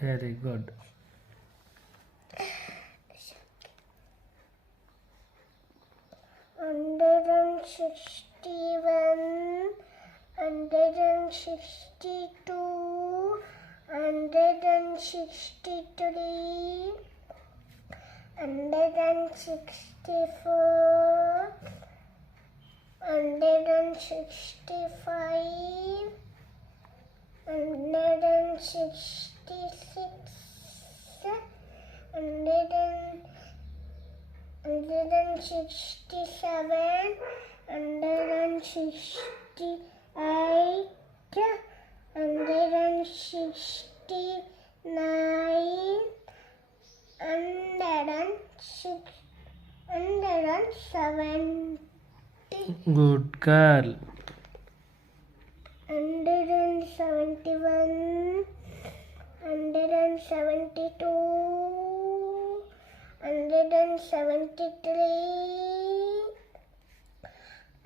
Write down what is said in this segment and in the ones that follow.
Very good. 161, 162, 163, 164, 165, 166, 167, 168, 169, 170. Good girl. 171, 172, 173,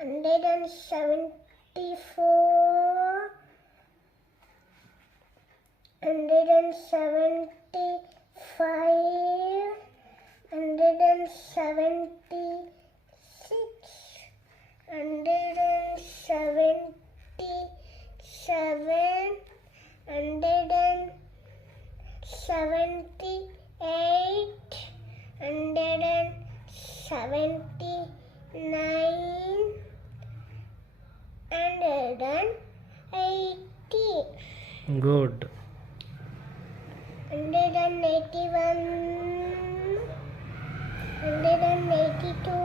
174, 175, 176, 177, 178, 179, 180. Good. 181, 182,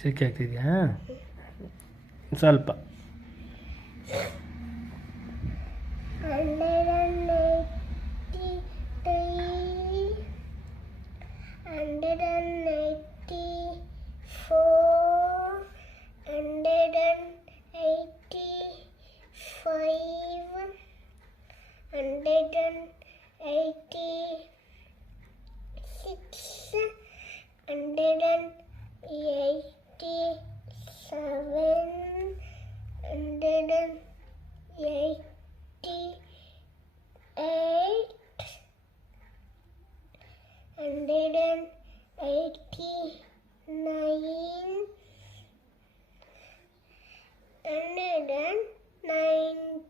ಸೆಕೆ ಆಗ್ತಿದ್ಯಾ? ಸ್ವಲ್ಪ. 183, 184, 185, 186, 187, 188, 189,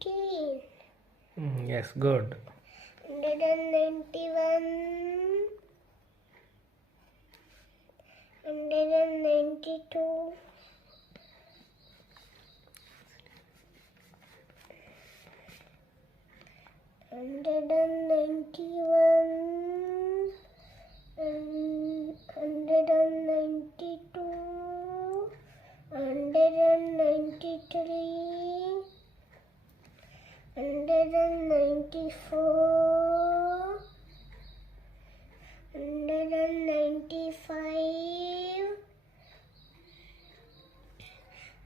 119. Yes, good. 191, 192, 191, 192, 193, 194, 195,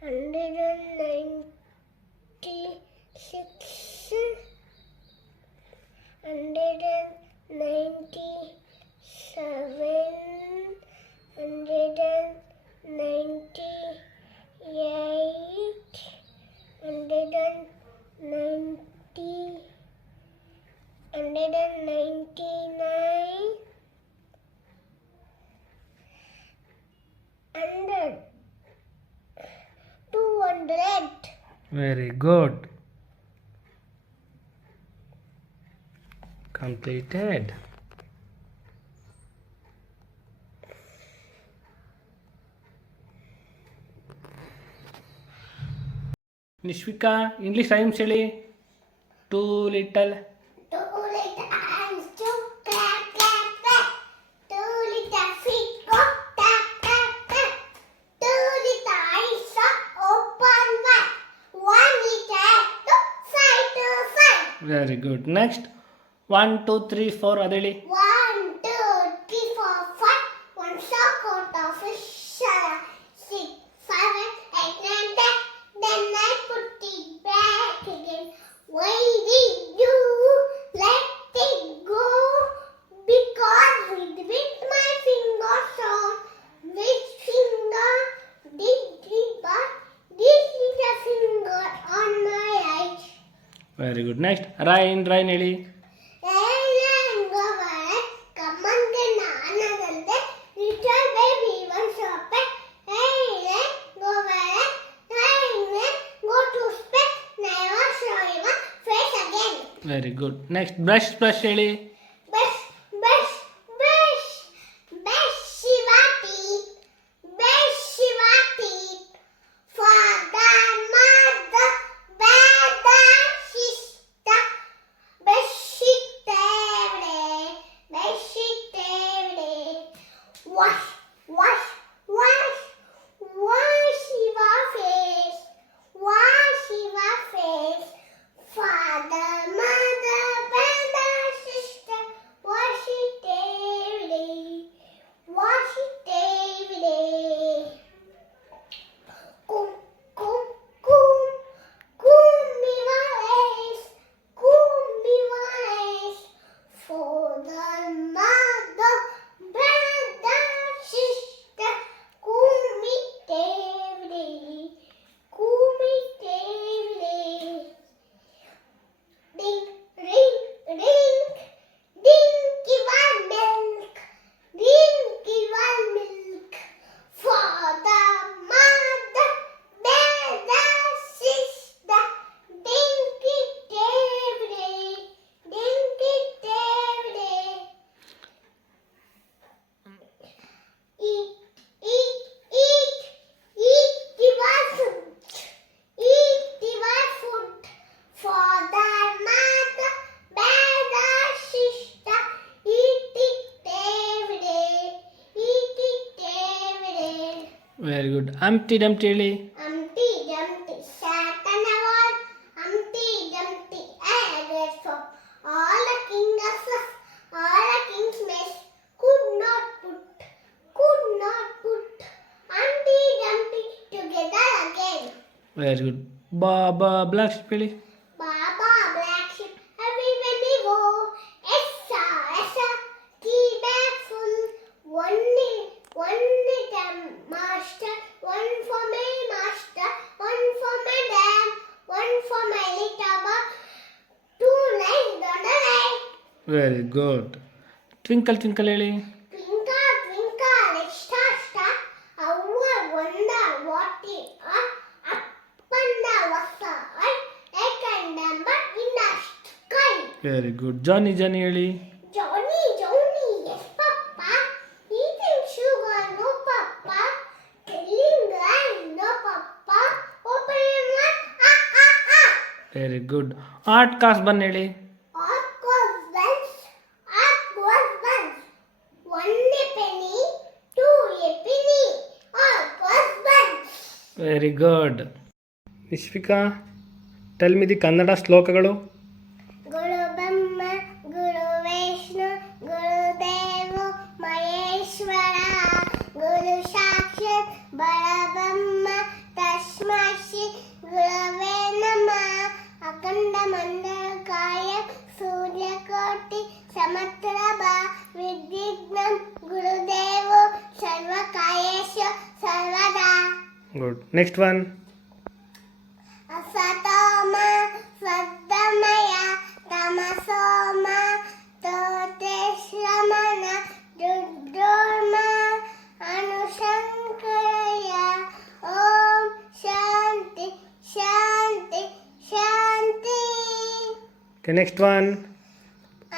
196, 197, 198, 190, 199, 100, 200. Very good. Completed. Nishvika English rhymes ಹೇಳಿ. Two little. Two little hands to clap, clap, clap. 2 little feet go very good. Next 1 2 3 4 ಅದೇಳಿ. 1 2 3 4 5 one sock out of a shell 6 7 8 9 10 then I put it back again. Why did you let it go? Because with my fingers on which finger did it but this is a finger on my eyes. Very good. Next rain ಹೇಳಿ. Very good. Next brush ಹೇಳಿ. Father, mother, brother, sister, wash it every day. Wash it every day. Comb, comb, comb, comb your eyes, comb your eyes. Father, mother, brother, sister, comb it every day. Comb it every day. Ding, ring, ring, dinky one milk, dinky one milk. Father, mother, brother, sister, drink it every day, drink it every day. Eat, eat, eat, eat the food, eat the food. Father, mother, brother, sister, eat it every day, eat it every day. Very good. Humpty Dumpty ಹೇಳಿ. Humpty Dumpty sat on a wall. Humpty Dumpty had a great fall. All the king's mess could not put Humpty Dumpty together again. Very good. Baba black sheep ಹೇಳಿ. Baba black sheep, everywhere we go. Essa, tea bag full. One time, master. One for my master, one for my dad, one for my little boy. Two nights on the night. Very good. Twinkle ಹೇಳಿ. Twinkle, twinkle, star, star. How I wonder what it up and down was the eye. I can number in the sky. Very good. Johnny ಹೇಳಿ. Johnny, yes, Papa. Eating sugar, no, Papa. Telling lies, no, Papa. Opening one, very good. Hot cross bun ಹೇಳಿ. Ark was once. One a penny, two a penny. Ark was once. Very good. Nishvika tell me the Kannada ಶ್ಲೋಕಗಳು. ಗುರು ಬ್ರಹ್ಮ ಗುರು ವಿಷ್ಣು ಗುರು ದೇವ ಮಹೇಶ್ವರ ಗುರು ಸಾಕ್ಷಾತ್ ಪರಬ್ರಹ್ಮ ತಸ್ಮೈ ಶ್ರೀ ಗುರವೇ ನಮಃ. ಅಖಂಡ ಮಂಡಲಕಾಯ ಸೂರ್ಯಕೋಟಿ ಸಮಪ್ರಭ ವಿದ್ಯುಜ್ಞಾನ ಗುರುದೇವೋ ಸರ್ವಕಾಯೇಷು ಸರ್ವದಾ. ಗುಡ್. Next one. ಅಸತೋಮ ಸದ್ದಮಯ ತಮಸೋಮ ತೋತೇಶ್ರಮಣ ದುರ್ಯೋಮ ಅನುಶಂಕರಯ. ಓಂ ಶಾಂತಿ ಶಾಂತಿ ಶಾಂತಿ. Next one.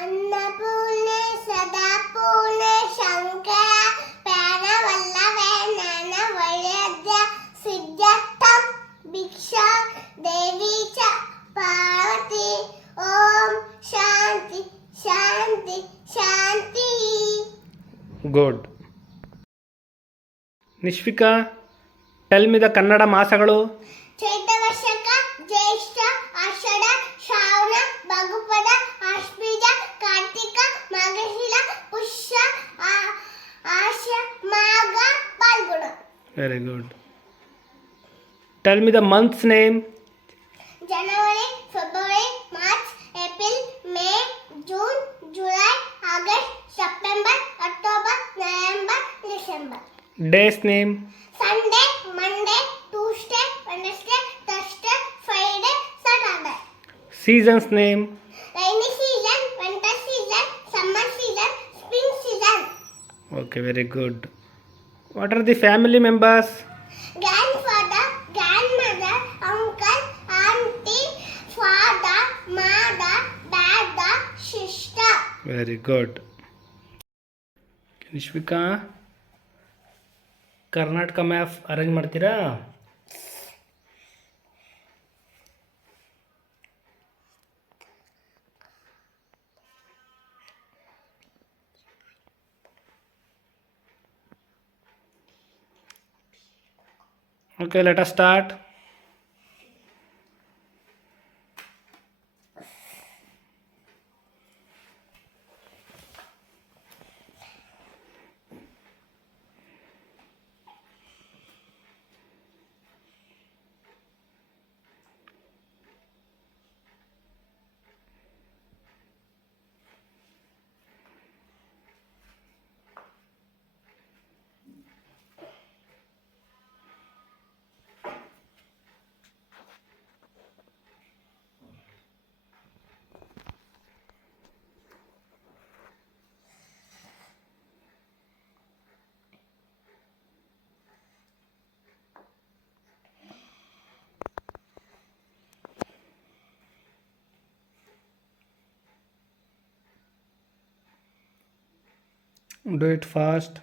ಅನ್ನಪೂರ್ಣೆ ಸದಾಪೂರ್ಣೆ ಶಂಕರ ಪ್ರಾಣವಲ್ಲವೇ ನನ್ನ ವೈರಾಗ್ಯ ಸಿದ್ಧಾರ್ಥಂ ಭಿಕ್ಷಾ ದೇವಿ ಚ ಪಾರ್ವತಿ. ಓಂ ಶಾಂತಿ ಶಾಂತಿ ಶಾಂತಿ. Good. Nishvika tell me the Kannada ಮಾಸಗಳು. ಚೈತ್ರ ವಶಕ ಜ್ಯೇಷ್ಠ ಆಷಾಢ ಶ್ರಾವಣ, ಭಗುಪದ, ಆಶ್ವೀಜ, ಕಾರ್ತಿಕ, ಮಾರ್ಗಶಿರ, ಪುಷ್ಯ, ಆಷ, ಮಾಘ, ಫಾಲ್ಗುಣ. Very good. Tell me the month's name. January, February, March, April, May, June, July, August, September, October, November, December. Day's name. Sunday, Monday, Tuesday, Wednesday, Thursday, Friday, Saturday. Season's name. Rainy season, winter season, summer season, spring season. Okay, very good. What are the family members? Grandfather, grandmother, uncle, auntie, father, mother, brother, sister. Very good. Nishvika, Karnataka map arrange ಮಾಡ್ತೀರಾ? Okay, let us start. Do it fast.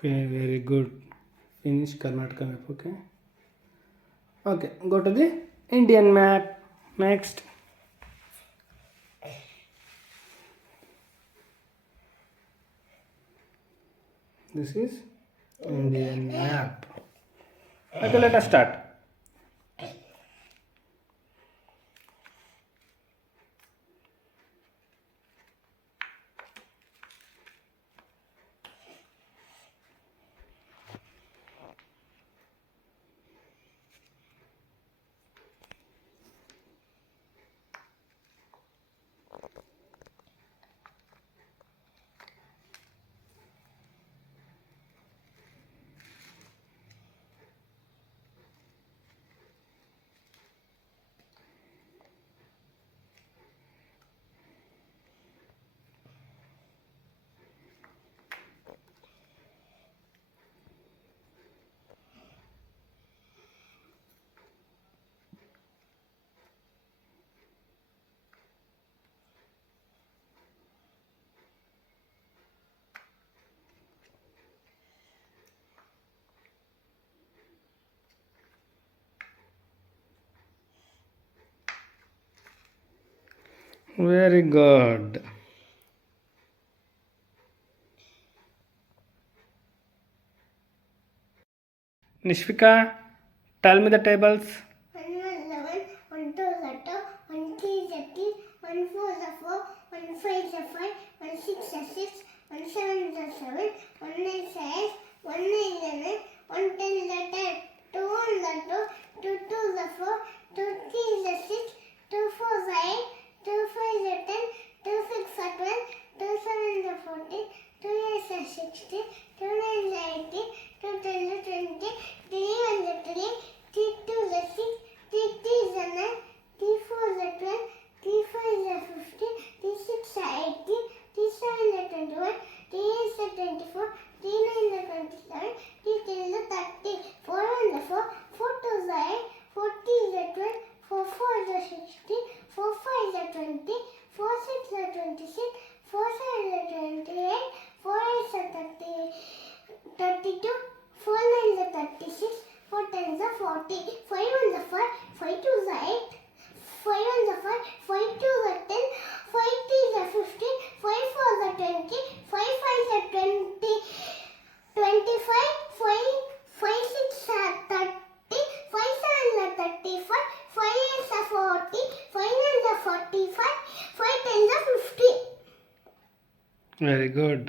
Okay, very good. Finish Karnataka map. Okay. Okay, go to the Indian map. Next. This is Indian map. Okay, let us start. Very good. Nishvika, tell me the tables. 1 11, 1 2 0, 1 3 30, 1 4 4, 1 5 5, 1 6 6, 1 7 7, 1 8 6, 1 9 9, 1 10 10, 2 1 2, 2 2 4, 2 3 6, 2 4 5, 2 5 10, 2 6 12, 2 7 14, 2 8 60, 2 9 80, 2 10 20, 3 1 3, 3 2 6, 3 3 9, 3 4 12, 3 5 15, 3 6 18, 3 7 21, 3 8 24, 3 9 27, 3 10 30, 4 1 4, 4 2 8, 4 3 12, 4 4 60, 4 5 20, 4 6 26, 4 7 28, 4 8 30, 32, 4 9 36, 4 10 40, 5 1 5, 5 2 8, 5 1 5, 5 2 10, 5 3 15, 5 4 20, 5 5 20, 25, 5 5 6 30, 5 7 35, 5 8 40, 5 9 45, 5 10 50. Very good.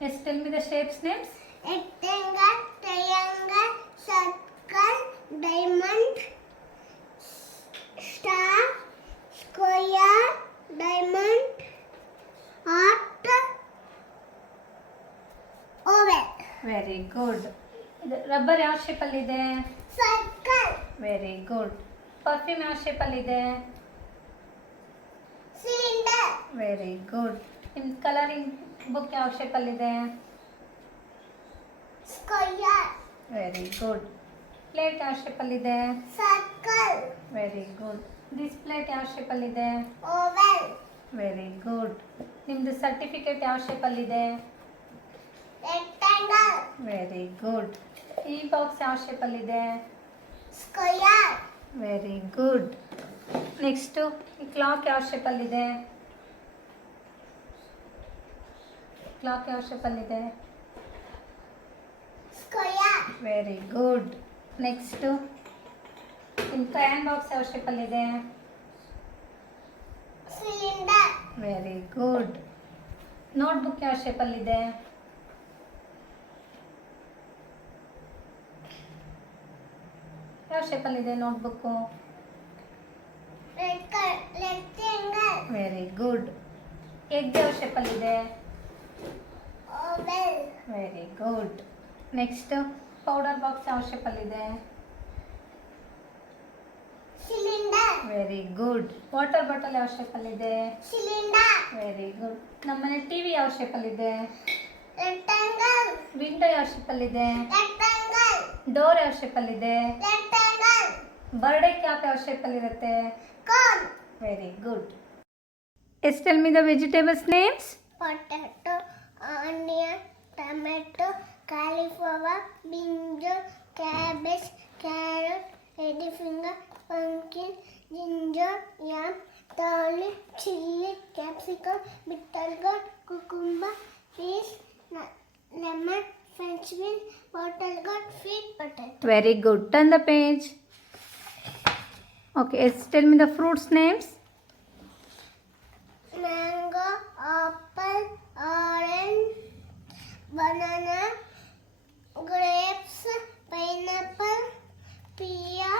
Yes, tell me the shapes names. Rectangle, triangle, circle, diamond, star, square, diamond, heart, oval. Very good. Rubber ಯಾವ ಶೇಪಲ್ಲಿದೆ? Circle, very good. Perfume ಯಾವ ಶೇಪಲ್ಲಿದೆ? cylinder, very good. ನಿಮ್ಮ colouring book ಯಾವ ಶೇಪಲ್ಲಿದೆ? square, very good. Plate ಯಾವ ಶೇಪಲ್ಲಿದೆ? circle, very good. This plate ಯಾವ ಶೇಪಲ್ಲಿದೆ? oval, very good. ನಿಮ್ಮದು certificate ಯಾವ ಶೇಪಲ್ಲಿದೆ? rectangle, very good. ಈ ಬಾಕ್ಸ್ ಯಾವ ಶೇಪಲ್ಲಿದೆ? square, very good. ನೆಕ್ಸ್ಟು ಈ ಕ್ಲಾಕ್ ಯಾವ ಶೇಪಲ್ಲಿದೆ? ಕ್ಲಾಕ್ ಯಾವ ಶೇಪಲ್ಲಿದೆ? square, very good. ನೆಕ್ಸ್ಟು ನಿಮ್ಮ ಕ್ರಯಾನ್ ಬಾಕ್ಸ್ ಯಾವ ಶೇಪಲ್ಲಿದೆ? cylinder, very good. ನೋಟ್ಬುಕ್ ಯಾವ ಶೇಪಲ್ಲಿದೆ? ಯಾವ ಶೇಪಲ್ಲಿದೆ notebook? rectangle, very good. Egg ಯಾವ ಶೇಪಲ್ಲಿದೆ? oval, very good. Next powder box ಯಾವ ಶೇಪಲ್ಲಿದೆ? cylinder, very good. Water bottle ಯಾವ ಶೇಪಲ್ಲಿದೆ? cylinder, very good. ನಮ್ಮನೆ ಟಿವಿ ಯಾವ ಶೇಪಲ್ಲಿದೆ? rectangle, ವಿಂಡೋ ಯಾವ ಶೇಪಲ್ಲಿದೆ? rectangle, ಡೋರ್ ಯಾವ ಶೇಪಲ್ಲಿದೆ? rectangle, ಬರ್ಡೇ ಕ್ಯಾಪ್ ಯಾವ ಶೇಪಲ್ಲಿರುತ್ತೆ? cone, very good. Yes tell me the vegetables names. potato, onion, tomato, cauliflower, brinjal, cabbage, carrot, ladyfinger, pumpkin, ginger, yam, turnip, chili, capsicum, bitter gourd, cucumber, fish, lemon, French bean, bottle gourd, sweet potato. Very good. Turn the page. Okay, tell me the fruits names. Mango, apple, orange, banana, grapes, pineapple, pear,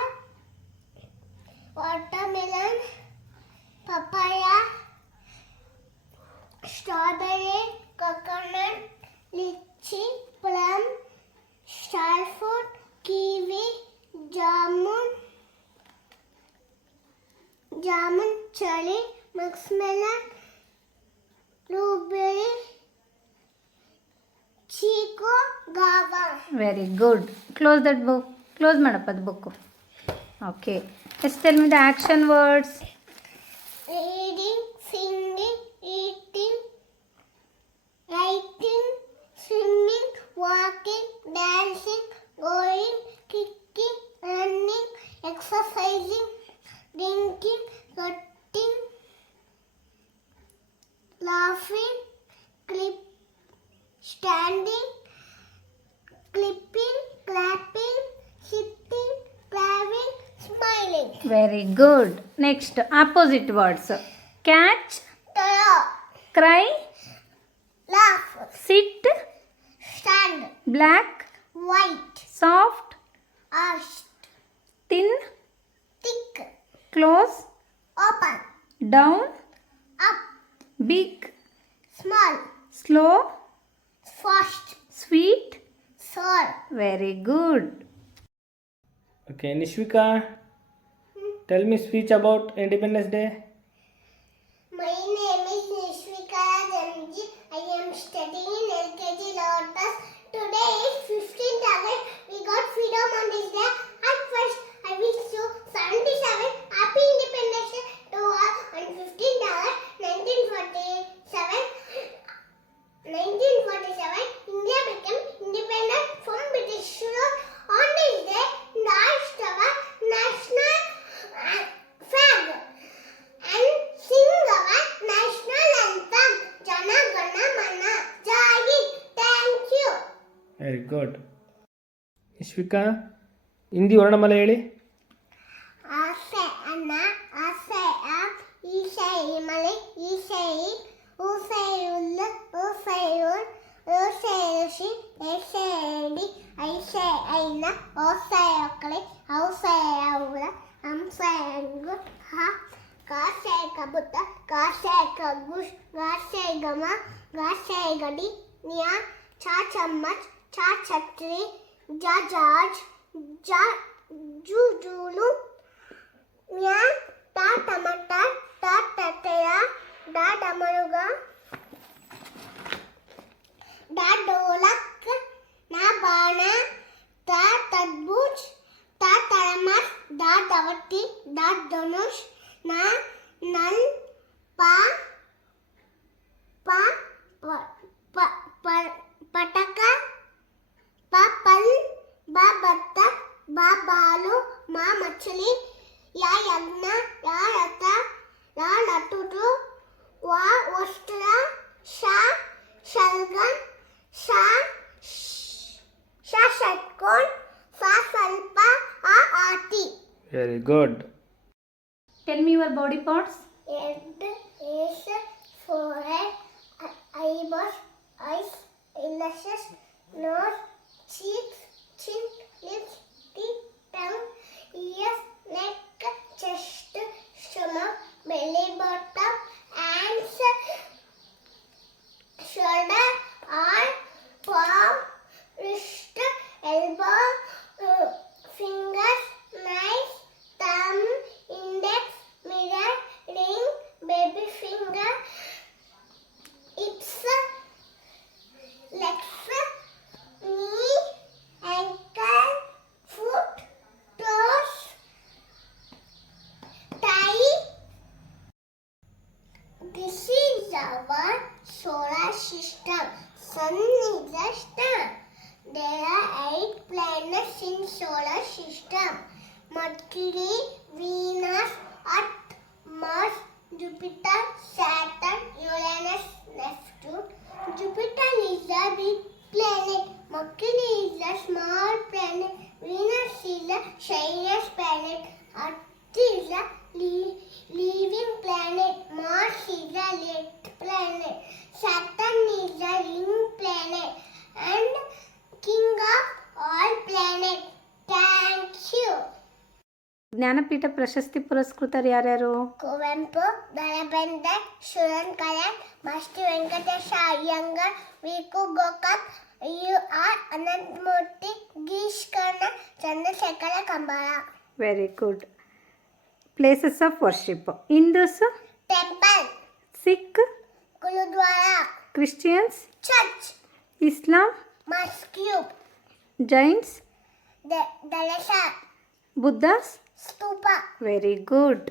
watermelon, papaya, strawberry, coconut, lychee, plum, star fruit, kiwi, jamun, cherry, muskmelon, blueberry, chico, guava. Very good. Close that book. Close madappa the book. Okay. Let's tell me the action words. Reading, singing, eating, writing, swimming, walking, dancing, going, kicking, running, exercising, drinking, cutting, laughing, standing, clipping, clapping, sitting, clapping, smiling. Very good. Next, opposite words. Catch, Throw, cry, laugh, sit, stand, black, white, soft, harsh, thin, thick, close, open, down, up, big, small, slow, fast, sweet. sour. Very good. Okay, Nishvika, tell me speech about Independence Day. My name is Nishvika Janji. I am studying in LKG Lotus. Today is 15th August. We got freedom on this day. At first, I wish you 77 Happy Independence Day to all on 15th August 1947. 1947, India became independent from British rule. On this day, hoist our national flag and sing our national anthem. Jana Gana Mana Jai. Thank you. Very good. Nishvika, Hindi ವರ್ಣಮಾಲೆ ಹೇಳಿ. ಆಸೆ ಅನ್ನ, ಆಸೆ ಆ, ಈಸೆ ಇಮಲೆ, ಈಸೆ E, ಊಸೆ ಉಲ್ಲು, ಊಸೆ ul, ಊಸೆ ಋಷಿ, ಏಸೆ ಎಡಿ, ಐಸೆ ಐನ, ಓಸೆ ಒಕ್ಕಳೆ, ಔಸೆ ಔಳ, ಹಂಸೆ ಅಂಗು, ಹ, ಕಾಸೆ ಕಬುತ, ಕಾಸೆ ಕಗ್ಗುಸ್, ಗಾಸೆ ಗಮ, ಗಾಸೆ ಗಡಿ, ನ್ಯಾ, ಚಾ ಚಮ್ಮಚ್, ಚಾ ಛತ್ರಿ, ಜಾ ಜಾಜ್, ಜಾ ಜೂಜೂಲು, ಮ್ಯಾ ತಾ ಟಮಟ ತಾ ತತೆಯ ಡಾ ಡಮರುಗ ಡಾ ಡೋಲಕ್ ನಾ ಬಾಣ ತಾ ತದ್ಬೂಜ್ ತಾ ತಳಮಸ್ ಡಾ ದವತಿ ಡಾ ಧನುಷ್ ನಾ ನಲ್ ಪಾ ಪಾ ಪಟಕ ಪಾ ಪಲ್ ಬಾ ಬತ್ತಕ್ ಬಾ ಬಾಲು ಮಾ ಮछली या यज्ञ या रथ या लटुटु वा वस्त्र शा शलगन शा षट्कोण सा ಸ್ವಲ್ಪ आ आती. Very good. Tell me your body parts. Head, face, forehead, eyebrows, eyes, eyelashes, nose, cheeks, chin, lips, teeth, tongue, ears, neck, chest, stomach, belly button, hands, shoulder, arm, palm, wrist, elbow, fingers, nails, thumb, index, middle, ring, baby finger, hips, legs, knee, ankle, foot, toes, tie. This is our solar system. Sun is the star. There are 8 planets in solar system. Mercury, Venus, Earth, Mars, Jupiter, Saturn, Uranus, Neptune. Jupiter is a big planet. Mercury is a small planet. Venus is a shiniest planet. Earth is a living planet. Mars is a late planet. Saturn is a ring planet and king of all planets. Thank you. Jnanpith ಪ್ರಶಸ್ತಿ ಪುರಸ್ಕೃತರು ಯಾರ್ಯಾರು? ಕುವೆಂಪು, ದಳಬಂದೆ, ಶುರನ್ ಕಲ್ಯಾಣ್, Masti Venkatesha Iyengar, V K Gokak, UR Ananthamurthy, ಗೀಶ್ Karnad, Chandrashekhara Kambara. Very good. Places of worship: Hindus, temple, Sikh, gurudwara, Christians, church, Islam, mosque, Jains, ದಳಸ, Buddhas. Stupa. Very good.